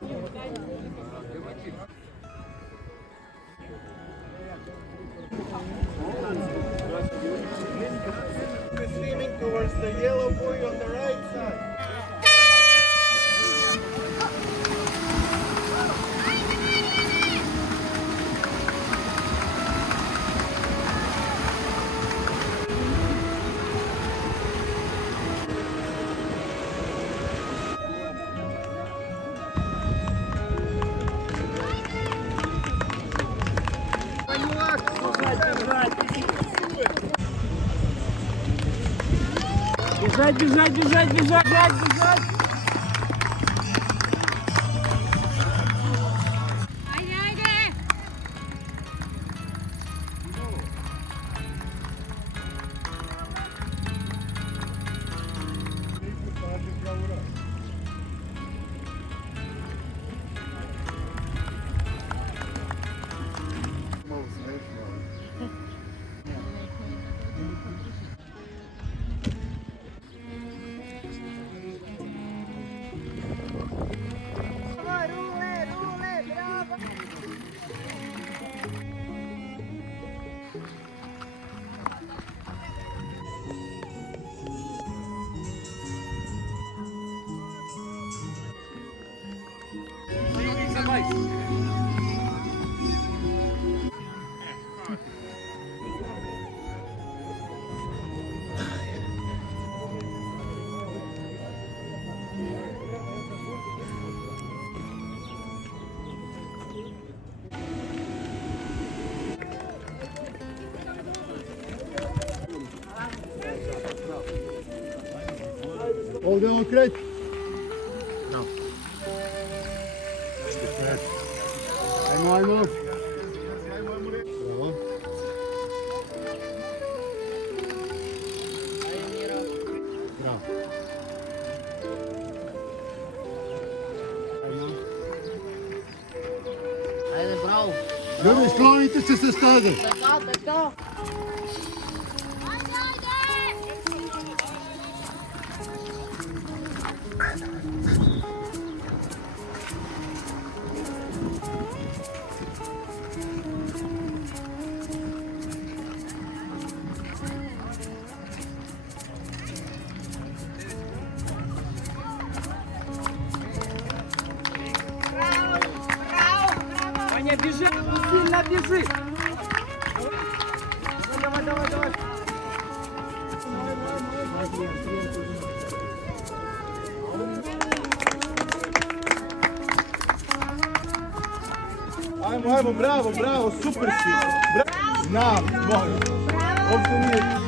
We're swimming towards the yellow buoy on the right side. Бежать, бежать, бежать, бежать, бежать, бежать! Haydi haydi. Ovdje okret. Ajmo, ajmo. Bravo. Bravo. Ajde, bravo. Ljudi, sklonite se sa staze. Tako, tako. Ваня, бежи! Сильно бежи! Давай, давай, давай! Ajmo, ajmo, bravo, bravo, super si. Znam, molim. Ovdje nije.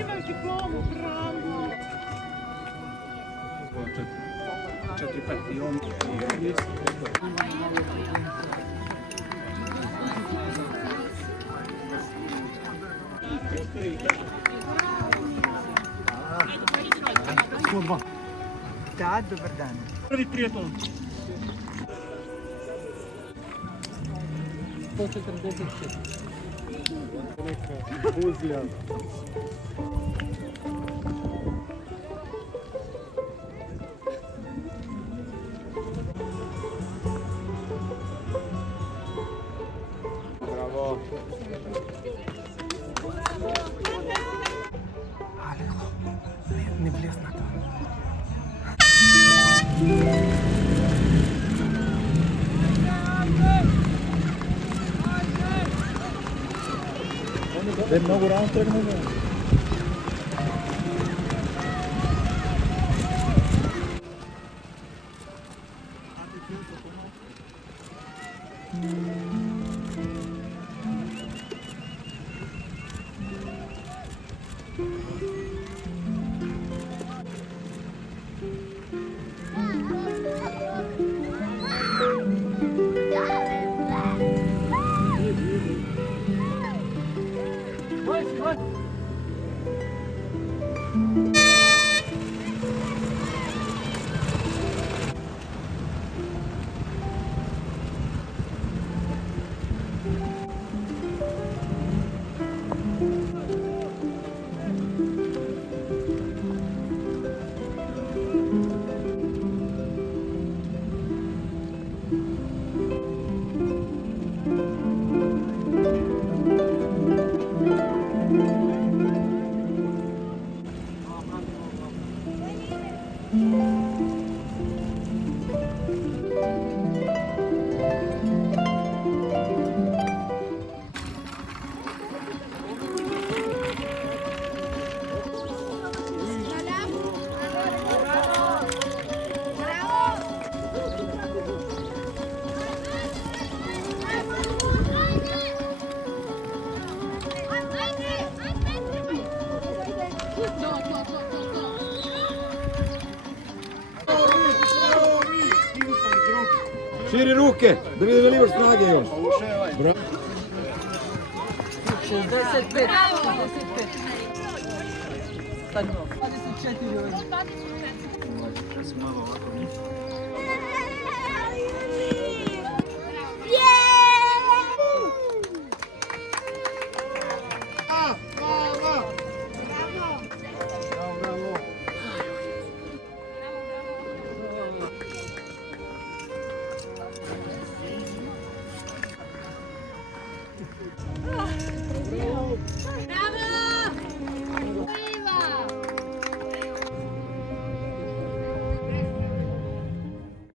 Imam diplomu, bravo. 4-5 i on. Da, dobar dan. Prvi trijetlon. 146. Fuzija. Bravo. Ali ne vlez na to. Ben mnogo rano trgnuo. Širi ruke, da vidim da li imaš snage još. 65. 65. Stanimo. 24 ove.